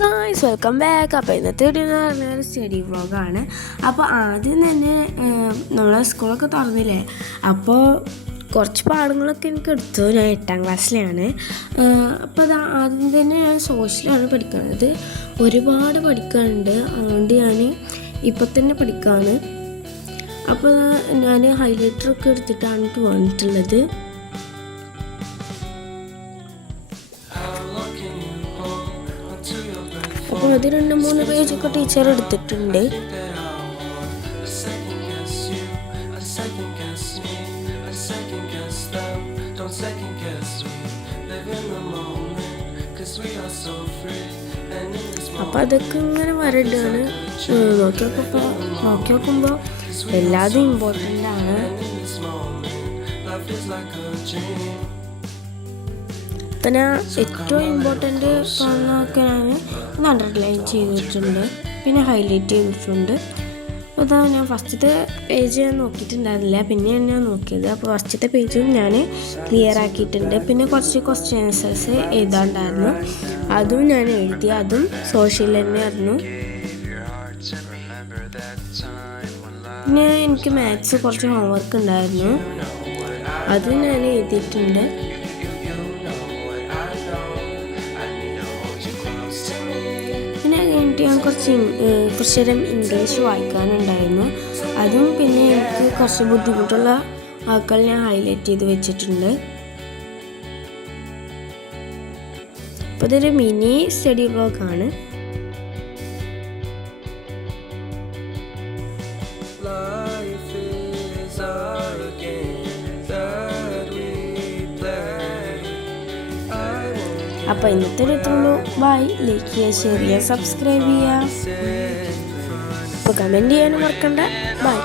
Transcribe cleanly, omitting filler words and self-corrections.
Guys welcome back. അപ്പോൾ ഇന്നത്തെ video എന്ന് പറഞ്ഞാൽ സ്റ്റഡി വ്ളോഗാണ്. അപ്പോൾ ആദ്യം തന്നെ നമ്മളെ സ്കൂളൊക്കെ തുറന്നില്ലേ, അപ്പോൾ കുറച്ച് പാഠങ്ങളൊക്കെ എനിക്ക് എടുത്തു. ഞാൻ 8ാം ക്ലാസ്സിലാണ്. അപ്പോൾ അത് ആദ്യം തന്നെ ഞാൻ സോഷ്യലാണ് പഠിക്കുന്നത്. ഒരുപാട് പഠിക്കാനുണ്ട്, അതുകൊണ്ട് ഞാൻ ഇപ്പം തന്നെ പഠിക്കുകയാണ്. അപ്പോൾ ഞാൻ ഹൈലൈറ്ററൊക്കെ എടുത്തിട്ടാണ് വന്നിട്ടുള്ളത്. അപ്പോൾ അത് 2-3 പേജൊക്കെ ടീച്ചർ എടുത്തിട്ടുണ്ട്. അപ്പോൾ അതൊക്കെ ഇങ്ങനെ വരണ്ടാണ്. നോക്കി നോക്കുമ്പോൾ എല്ലാതും ഇമ്പോർട്ടൻ്റ് ആണ്. അപ്പം ഞാൻ ഏറ്റവും ഇമ്പോർട്ടൻ്റ് തോന്നുന്നതൊക്കെ ഞാൻ അണ്ടർലൈൻ ചെയ്തിട്ടുണ്ട്, പിന്നെ ഹൈലൈറ്റ് ചെയ്തിട്ടുണ്ട്. അപ്പോൾ അതാ ഞാൻ ഫസ്റ്റത്തെ പേജ് ഞാൻ നോക്കിയിട്ടുണ്ടായിരുന്നില്ല, പിന്നെയാണ് ഞാൻ നോക്കിയത്. അപ്പോൾ ഫസ്റ്റത്തെ പേജും ഞാൻ ക്ലിയർ ആക്കിയിട്ടുണ്ട്. പിന്നെ കുറച്ച് ക്വസ്റ്റ്യൻ ആൻസേഴ്സ് എഴുതാണ്ടായിരുന്നു, അതും ഞാൻ എഴുതി. അതും സോഷ്യൽ തന്നെയായിരുന്നു. പിന്നെ എനിക്ക് മാത്സ് കുറച്ച് ഹോംവർക്ക് ഉണ്ടായിരുന്നു, അതും ഞാൻ എഴുതിയിട്ടുണ്ട്. പിന്നെ കഴിഞ്ഞിട്ട് ഞാൻ കുറച്ച് നേരം ഇംഗ്ലീഷ് വായിക്കാനുണ്ടായിരുന്നു, അതും പിന്നെ എനിക്ക് കുറച്ച് ബുദ്ധിമുട്ടുള്ള വാക്കുകൾ ഞാൻ ഹൈലൈറ്റ് ചെയ്ത് വെച്ചിട്ടുണ്ട്. അപ്പോൾ ഇതൊരു മിനി സ്റ്റഡി വ്ളോഗാണ്. അപ്പോൾ ഇന്നത്തെ ഒരു ബൈ. ലൈക്ക് ചെയ്യുക, ഷെയർ ചെയ്യുക, സബ്സ്ക്രൈബ് ചെയ്യുക. അപ്പോൾ കമൻറ്റ് ചെയ്യാനും മറക്കണ്ട. ബൈ.